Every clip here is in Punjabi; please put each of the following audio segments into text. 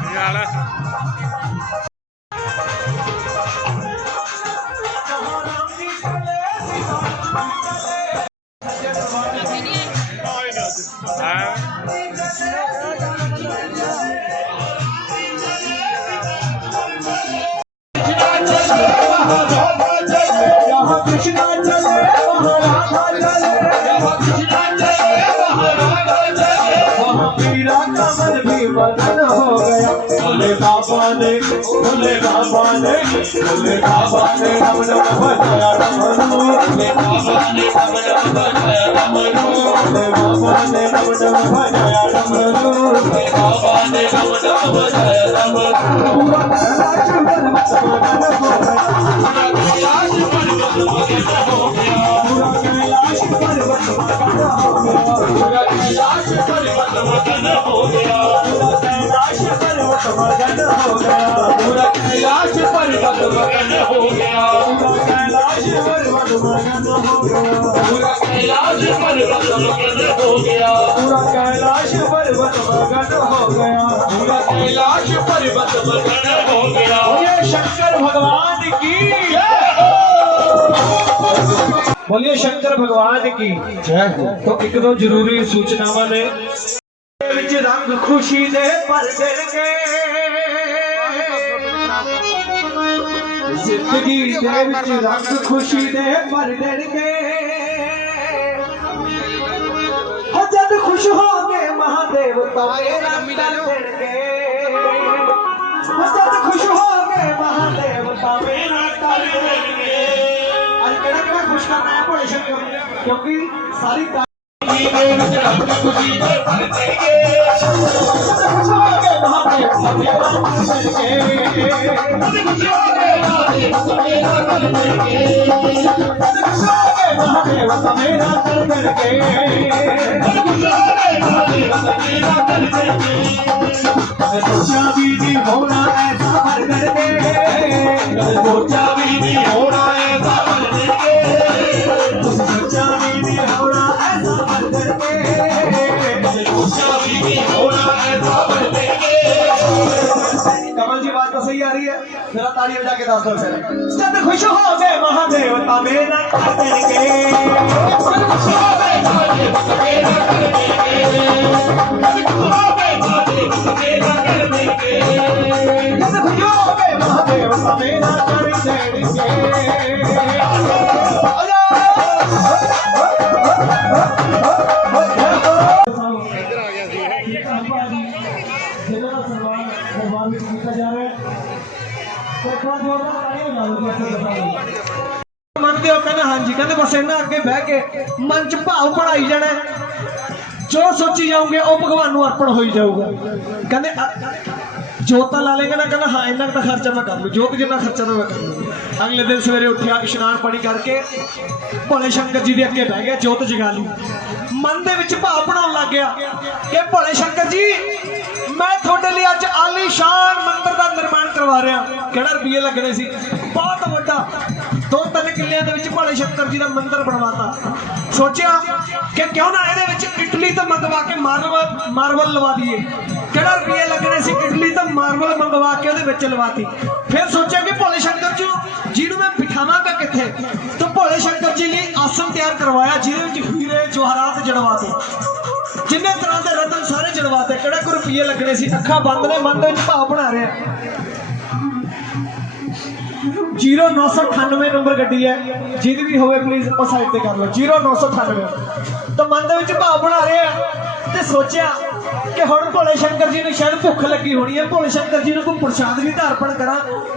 ਕੀ ਹਾਲ ਹੈ Krishna Jai Jai Jai Jai Jai Jai Jai Jai मन भी मगन हो गया भोले बाबा ने भोले बाबा ने भोले बाबा ने रम रम बजाया रमनू भोले बाबा ने रम रम बजाया रमनू भोले बाबा ने रम रम बजाया रमनू भोले बाबा ने रम रम बजाया रमनू मगन हो गया पूरा कैलाश पर्वत मगन हो गया पूरा कैलाश पर्वत मगन हो गया पूरा कैलाश पर्वत मगन हो गया पूरा कैलाश पर्वत मगन हो गया बोलिए शंकर भगवान की बोलिए शंकर भगवान की जय हो तो एक दो जरूरी सूचनावां ने ਵਿੱਚ ਰੰਗ ਖੁਸ਼ੀ ਦੇ ਪਰਦੇ ਕੇ ਜ਼ਿੰਦਗੀ ਦੇ ਵਿੱਚ ਰੰਗ ਖੁਸ਼ੀ ਦੇ ਪਰਦੇ ਕੇ ਹੋ ਜਦ ਖੁਸ਼ ਹੋ ਕੇ ਮਹਾਦੇਵ ਤਾਂ ਮੇਰਾ ਮਿਲਣ ਦੇਣਗੇ ਹੋ ਜਦ ਖੁਸ਼ ਹੋ ਕੇ ਮਹਾਦੇਵ ਤਾਂ ਮੇਰਾ ਕਰ ਦੇਣਗੇ ਅੱਜ ਕਿਹੜਾ ਕਿਹੜਾ ਖੁਸ਼ ਕਰਨਾ ਹੈ ਭੋਲੇ ਸ਼ੰਕਰ ਨੂੰ? ਕਿਉਂਕਿ ਸਾਰੀ ਦਾ सोचा भी होना ऐसा भर करके। सोचा भी होना जरा ताली बजा के दस दो फिर जब खुश हो गए महादेव ता मेरा करके जब खुश हो गए महादेव ता मेरा करके जब खुश हो गए महादेव ता मेरा करके जब खुश हो गए महादेव ता मेरा करके ਇੱਧਰ ਆ ਗਿਆ ਸੀ ਜਿਹਨਾਂ ਦਾ ਸਨਮਾਨ ਸਨਮਾਨ ਵਿੱਚ ਮੰਨਦੇ ਹੋ ਕਹਿੰਦੇ, ਹਾਂਜੀ, ਕਹਿੰਦੇ ਬਸ ਇਹਨਾਂ ਅੱਗੇ ਬਹਿ ਕੇ ਮਨ ਚ ਭਾਵ ਪੜਾਈ ਜਾਣਾ ਜੋ ਸੋਚੀ ਜਾਓਗੇ ਉਹ ਭਗਵਾਨ ਨੂੰ ਅਰਪਣ ਹੋਈ ਜਾਊਗਾ। ਕਹਿੰਦੇ ਜੋਤ ਤਾਂ ਲਾ ਲੇਗਾ ਨਾ, ਕਹਿੰਦਾ, ਹਾਂ, ਇੰਨਾ ਕੁ ਤਾਂ ਖਰਚਾ ਮੈਂ ਕਰ ਲੂ ਜੋਤ ਜਿੰਨਾ ਖਰਚਾ ਤਾਂ ਮੈਂ ਕਰ ਲੂ ਅਗਲੇ ਦਿਨ ਸਵੇਰੇ ਉੱਠਿਆ, ਇਸ਼ਨਾਨ ਪਾਣੀ ਕਰਕੇ ਭੋਲੇ ਸ਼ੰਕਰ ਜੀ ਦੇ ਅੱਗੇ ਬਹਿ ਗਿਆ, ਜੋਤ ਜਗਾ ਲਈ। ਮਨ ਦੇ ਵਿੱਚ ਭਾਵ ਬਣਾਉਣ ਲੱਗ ਗਿਆ ਕਿ ਭੋਲੇ ਸ਼ੰਕਰ ਜੀ ਮੈਂ ਤੁਹਾਡੇ ਲਈ ਅੱਜ ਆਲੀਸ਼ਾਨ ਮੰਦਿਰ ਦਾ ਨਿਰਮਾਣ ਕਰਵਾ ਰਿਹਾ। ਕਿਹੜਾ ਰੁਪਏ ਲੱਗਣੇ ਸੀ? ਬਹੁਤ ਵੱਡਾ। ਦੋ ਤਿੰਨ ਕਿੱਲਿਆਂ ਦੇ ਵਿੱਚ ਭੋਲੇ ਸ਼ੰਕਰ ਜੀ ਦਾ ਮੰਦਿਰ ਬਣਵਾਤਾ। ਸੋਚਿਆ ਕਿ ਕਿਉਂ ਨਾ ਇਹਦੇ ਵਿੱਚ ਇਟਲੀ ਤੋਂ ਮੰਗਵਾ ਕੇ ਮਾਰਬਲ ਮਾਰਬਲ ਲਵਾ ਦਈਏ। ਕਿਹੜਾ ਰੁਪਈਏ ਲੱਗਣੇ ਸੀ ਇਟਲੀ ਤੋਂ ਮਾਰਬਲ ਮੰਗਵਾ ਕੇ ਉਹਦੇ ਵਿੱਚ ਲਵਾਤੀ। ਫਿਰ ਸੋਚਿਆ ਕਿ ਭੋਲੇ ਸ਼ੰਕਰ ਜੀ ਨੂੰ- ਜੀ ਮੈਂ ਬਿਠਾਵਾਂਗਾ ਕਿੱਥੇ? ਤਾਂ ਭੋਲੇ ਸ਼ੰਕਰ ਜੀ ਲਈ ਆਸਨ ਤਿਆਰ ਕਰਵਾਇਆ, ਜਿਹਦੇ ਵਿੱਚ ਰੁਪਏ ਲੱਗਣੇ ਸੀ। ਅੱਖਾਂ ਬੰਦ ਨੇ, ਮਨ ਦੇ ਵਿੱਚ ਭਾਵ ਬਣਾ ਰਿਹਾ। 0998 ਨੰਬਰ ਗੱਡੀ ਹੈ। ਜਿਹਦੀ ਵੀ ਹੋਵੇ ਪਲੀਜ਼ ਉਹ ਸਾਈਡ ਤੇ ਕਰ ਲਓ। 0998 ਤਾਂ ਮਨ ਦੇ ਵਿੱਚ ਭਾਵ ਬਣਾ ਰਿਹਾ ਤੇ ਸੋਚਿਆ ਕਿ ਹੁਣ ਭੋਲੇ ਸ਼ੰਕਰ ਜੀ ਨੂੰ ਸ਼ਾਇਦ ਭੁੱਖ ਲੱਗੀ ਹੋਣੀ ਹੈ, ਭੋਲੇ ਸ਼ੰਕਰ ਜੀ ਨੂੰ ਕੋਈ ਪ੍ਰਸ਼ਾਦ ਵੀ ਤਾਂ ਅਰਪਣ ਕਰਾਂ,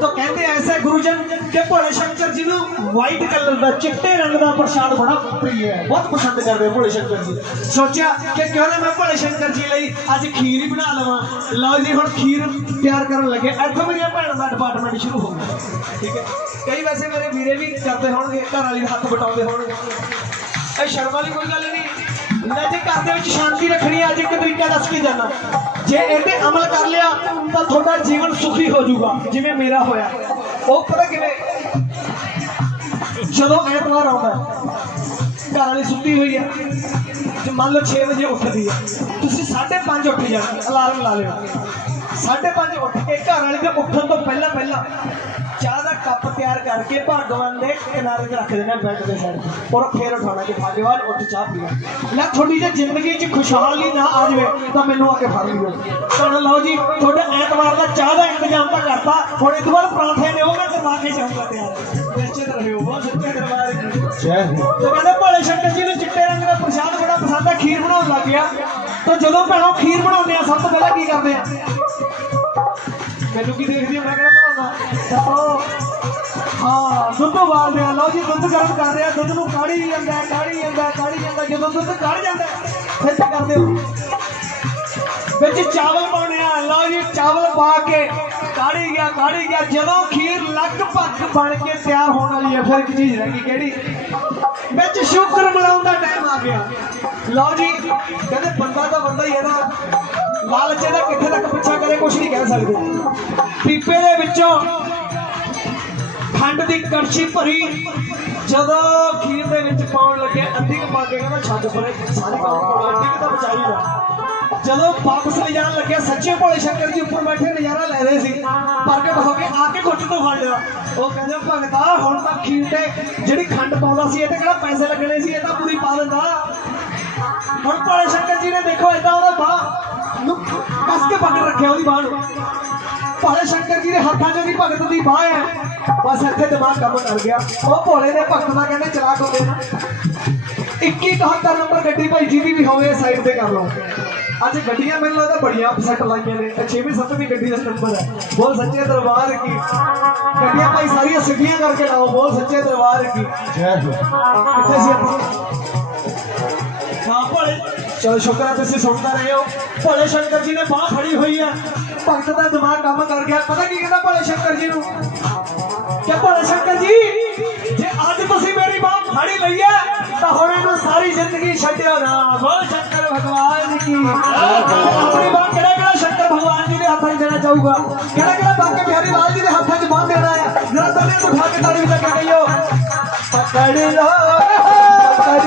ਤਾਂ ਕਹਿੰਦੇ ਐਸੇ ਗੁਰੂਜਨ ਕਿ ਭੋਲੇ ਸ਼ੰਕਰ ਜੀ ਨੂੰ ਵਾਈਟ ਕਲਰ ਦਾ ਚਿੱਟੇ ਰੰਗ ਦਾ ਪ੍ਰਸ਼ਾਦ ਬੜਾ ਪ੍ਰਿਯ ਹੈ, ਬਹੁਤ ਪਸੰਦ ਕਰਦੇ ਭੋਲੇ ਸ਼ੰਕਰ ਜੀ। ਸੋਚਿਆ ਕਿ ਕਿਉਂ ਨਾ ਮੈਂ ਭੋਲੇ ਸ਼ੰਕਰ ਜੀ ਲਈ ਅੱਜ ਖੀਰ ਹੀ ਬਣਾ ਲਵਾਂ। ਲਓ ਜੀ, ਹੁਣ ਖੀਰ ਤਿਆਰ ਕਰਨ ਲੱਗੇ। ਇੱਥੋਂ ਮੇਰੀਆਂ ਭੈਣਾਂ ਦਾ ਡਿਪਾਰਟਮੈਂਟ ਸ਼ੁਰੂ ਹੋ ਗਿਆ। ਠੀਕ ਹੈ? ਕਈ ਵੈਸੇ ਮੇਰੇ ਵੀਰੇ ਵੀ ਕਰਦੇ ਹੋਣਗੇ, ਘਰ ਵਾਲੀ ਹੱਥ ਬਟਾਉਂਦੇ ਹੋਣਗੇ। ਇਹ ਸ਼ਰਮ ਵਾਲੀ ਕੋਈ ਗੱਲ ਨਹੀਂ। ਨਾ ਜੇ ਘਰ ਦੇ ਵਿੱਚ ਸ਼ਾਂਤੀ ਰੱਖਣੀ ਹੈ ਅੱਜ ਇੱਕ ਤਰੀਕਾ ਦੱਸ ਕੇ ਜਾਣਾ ਜੇ ਇਹਦੇ ਅਮਲ ਕਰ ਲਿਆ, ਤਾਂ ਤੁਹਾਡਾ ਜੀਵਨ ਸੁਖੀ ਹੋ ਜਾਊਗਾ, ਜਿਵੇਂ ਮੇਰਾ ਹੋਇਆ। ਉਹ ਪਤਾ ਕਿਵੇਂ? ਜਦੋਂ ਐਤਵਾਰ ਆਉਂਦਾ, ਘਰ ਵਾਲੀ ਸੁੱਤੀ ਹੋਈ ਹੈ ਜੇ ਮੰਨ ਲਓ 6 ਵਜੇ ਉੱਠਦੀ ਹੈ ਤੁਸੀਂ 5:30 ਉੱਠ ਜਾਣਾ, ਅਲਾਰਮ ਲਾ ਲਿਓ। 5:30 ਉੱਠ ਕੇ ਘਰ ਵਾਲੀ ਦੇ ਉੱਠਣ ਤੋਂ ਪਹਿਲਾਂ ਪਹਿਲਾਂ ਚਾਹ ਦਾ ਕੱਪ ਤਿਆਰ ਕਰਕੇ ਭਾਗਵਾਨ ਦੇ ਕਿਨਾਰੇ ਤੇ ਰੱਖ ਦੇਣਾ ਬੈੱਡ ਦੇ ਸਾਈਡ ਤੇ। ਔਰ ਫੇਰ ਉਠਾਉਣਾ ਕਿ ਭਾਗਵਾਨ ਉੱਠ ਚਾਹ ਪੀਓ ਲੈ। ਤੁਹਾਡੀ ਜੇ ਜ਼ਿੰਦਗੀ 'ਚ ਖੁਸ਼ਹਾਲੀ ਨਾ ਆ ਜਾਵੇ ਤਾਂ ਮੈਨੂੰ ਆ ਕੇ ਫੜ ਲਿਓ। ਤਾਂ ਲਓ ਜੀ ਤੁਹਾਡੇ ਐਤਵਾਰ ਦਾ ਚਾਹ ਦਾ ਇੰਤਜ਼ਾਮ ਤਾਂ ਕਰਤਾ। ਹੁਣ ਇਸ ਵਾਰ ਪਰਾਂਠੇ ਨੇ ਉਹ ਮੈਂ ਕਰਵਾ ਕੇ ਜਾਊਂਗਾ ਤਿਆਰ। ਨਿਸ਼ਚਿਤ ਰਹਿਓ ਬਹੁਤ ਸੱਚੇ ਦਰਬਾਰ ਜੈ ਹੋ ਤੇ ਕਹਿੰਦੇ ਭੋਲੇ ਸ਼ੰਕਰ ਜੀ ਨੂੰ ਚਿੱਟੇ ਰੰਗ ਦਾ ਪ੍ਰਸ਼ਾਦ ਬੜਾ ਪਸੰਦ ਆ ਖੀਰ ਬਣਾਉਣ ਲੱਗ ਗਿਆ। ਤਾਂ ਜਦੋਂ ਭੈਣੋ ਖੀਰ ਬਣਾਉਂਦੇ ਆ ਸਭ ਤੋਂ ਪਹਿਲਾਂ ਕੀ ਕਰਦੇ ਆ? ਮੈਨੂੰ ਕੀ ਦੇਖਦੀ ਮੈਂ ਕਿਹੜਾ ਹਾਂ, ਦੁੱਧ ਉਬਾਲਦੇ ਆ। ਲਓ ਜੀ, ਦੁੱਧ ਗਰਮ ਕਰ ਰਿਹਾ। ਦੁੱਧ ਨੂੰ ਕਾੜੀ ਜਾਂਦਾ ਕਾੜੀ ਜਾਂਦਾ ਕਾੜੀ ਜਾਂਦਾ ਜਦੋਂ ਦੁੱਧ ਕੜ ਜਾਂਦਾ ਫਿਰ ਕੀ ਕਰਦੇ ਹੋ। ਵਿੱਚ ਚਾਵਲ ਪਾਉਣੇ ਆ। ਲਓ ਜੀ, ਚਾਵਲ ਪਾ ਕੇ ਕਾੜੀ ਗਿਆ ਕਾੜੀ ਗਿਆ। ਜਦੋਂ ਖੀਰ ਲਗਭਗ ਬਣ ਕੇ ਤਿਆਰ ਹੋਣ ਵਾਲੀ ਹੈ, ਫਿਰ ਇੱਕ ਚੀਜ਼ ਰਹਿ ਗਈ ਕਿਹੜੀ? ਵਿੱਚ ਸ਼ੂਗਰ ਮਿਲਾਉਣ ਦਾ ਟਾਈਮ ਆ ਗਿਆ। ਲਓ ਜੀ, ਕਹਿੰਦੇ ਬੰਦਾ ਤਾਂ ਬੰਦਾ ਹੀ ਹੈ ਨਾ। ਲਾਲਚ ਇਹਦਾ ਕਿੱਥੇ ਤੱਕ ਪਿੱਛਾ ਕਰੇ ਕੁਝ ਨਹੀਂ ਕਹਿ ਸਕਦੇ। ਪੀਪੇ ਦੇ ਖੰਡ ਦੀ ਕੜਛੀ ਭਰੀ ਜਦੋਂ ਖੀਰ ਦੇ ਵਿੱਚ ਪਾਉਣ ਲੱਗੇ ਅੱਧੀ ਕੁ ਪਾ ਕੇ ਕਹਿੰਦਾ ਛੱਡ ਪਰੇ ਸਾਰੇ ਕੰਮ ਅੱਧੀ ਕੁ ਤਾਂ ਬਚਾਈ ਲੈ ਜਦੋਂ ਵਾਪਸ ਲੈ ਜਾਣ ਲੱਗਿਆ ਸੱਚੇ ਭੋਲੇ ਸ਼ੰਕਰ ਜੀ ਉੱਪਰ ਬੈਠੇ ਨਜ਼ਾਰਾ ਲੈ ਰਹੇ ਸੀ। ਪ੍ਰਗਟ ਹੋ ਕੇ ਆ ਕੇ ਗੁੱਟ ਤੋਂ ਫੜ ਲਿਆ। ਉਹ ਕਹਿੰਦੇ ਭਗਤਾ ਹੁਣ ਤਾਂ ਖੀਰ ਤੇ ਜਿਹੜੀ ਖੰਡ ਪਾਉਂਦਾ ਸੀ ਇਹ ਤੇ ਕਿਹੜਾ ਪੈਸੇ ਲੱਗਣੇ ਸੀ ਇਹ ਤਾਂ ਪੂਰੀ ਪਾ ਦਿੰਦਾ। ਹੁਣ ਭੋਲੇ ਸ਼ੰਕਰ ਜੀ ਨੇ ਦੇਖੋ ਏਦਾਂ ਉਹਦਾ ਬਾਹ ਨੂੰ ਕੱਸ ਕੇ ਪਕੜ ਰੱਖਿਆ ਉਹਦੀ ਬਾਹ ਨੂੰ। ਭੋਲੇ ਸ਼ੰਕਰ ਜੀ ਦੇ ਹੱਥਾਂ 'ਚ ਉਹਦੀ ਭਗਤ ਦੀ ਬਾਹ ਹੈ ਬਸ ਇੱਥੇ ਦਿਮਾਗ ਕੰਮ ਕਰ ਗਿਆ। ਉਹ ਭੋਲੇ ਦੇ ਭਗਤ ਦਾ ਕਹਿੰਦੇ ਚਲਾਕ ਨਾ 2171 ਨੰਬਰ ਗੱਡੀ ਭਾਈ ਜਿਹਦੀ ਵੀ ਹੋਵੇ ਸਾਈਡ ਤੇ ਕਰ ਲਓ। ਅੱਜ ਗੱਡੀਆਂ ਮੈਨੂੰ ਲੱਗਦਾ ਬੜੀਆਂ ਅਪਸੈਟ ਲਾਈਆਂ ਨੇ। ਤੇ 6ਵੀਂ 7ਵੀਂ ਗੱਡੀ ਦਾ ਨੰਬਰ ਹੈ। ਬੋਲ ਸੱਚੇ ਦਰਬਾਰ ਕੀ। ਗੱਡੀਆਂ ਭਾਈ ਸਾਰੀਆਂ ਸਿੱਧੀਆਂ ਕਰਕੇ ਲਾਓ। ਬੋਲ ਸੱਚੇ ਦਰਬਾਰ ਕੀ। ਜੈ ਹੋ ਕਿੱਥੇ ਸੀ ਚਲੋ ਸ਼ੁਕਰ ਹੈ ਤੁਸੀਂ ਸੁਣਦਾ ਰਹੇ ਹੋ। ਭਲੇ ਸ਼ੰਕਰ ਜੀ ਨੇ ਬਾਹ ਖੜੀ ਹੋਈ ਹੈ ਭਗਤ ਦਾ ਦਿਮਾਗ ਕੰਮ ਕਰ ਗਿਆ। ਪਤਾ ਕੀ ਕਹਿੰਦਾ ਭੋਲੇ ਸ਼ੰਕਰ ਜੀ ਨੂੰ? ਕਿ ਭੋਲੇ ਸ਼ੰਕਰ ਜੀ, ਜੇ ਅੱਜ ਤੁਸੀਂ ਮੇਰੀ ਬਾਹ ਫੜੀ ਲਈ ਹੈ, ਤਾਂ ਹੁਣ ਇਹਨੂੰ ਸਾਰੀ ਜ਼ਿੰਦਗੀ ਛੱਡਿਓ ਨਾ। ਬੋਲ ਸ਼ੰਕਰ ਭਗਵਾਨ ਕੀ ਆਪਣੀ ਬਾਹ ਕਿਹੜਾ ਕਿਹੜਾ ਸ਼ੰਕਰ ਭਗਵਾਨ ਜੀ ਦੇ ਹੱਥਾਂ 'ਚ ਦੇਣਾ ਚਾਹੂਗਾ? ਕਿਹੜਾ ਕਿਹੜਾ ਬਾਕੀ ਬਿਹਾਰੀ ਲਾਲ ਜੀ ਦੇ ਹੱਥਾਂ 'ਚ ਬੰਨ ਦੇਣਾ ਹੈ? ਜਰਾ ਤਾਲੀਆਂ ਤੋਂ ਖਾ ਕੇ ਤਾੜੀ ਵਿੱਚ ਲੱਗਾ ਪਕੜ ਲੋ ਪਕੜ ਲੋ ਪਕੜ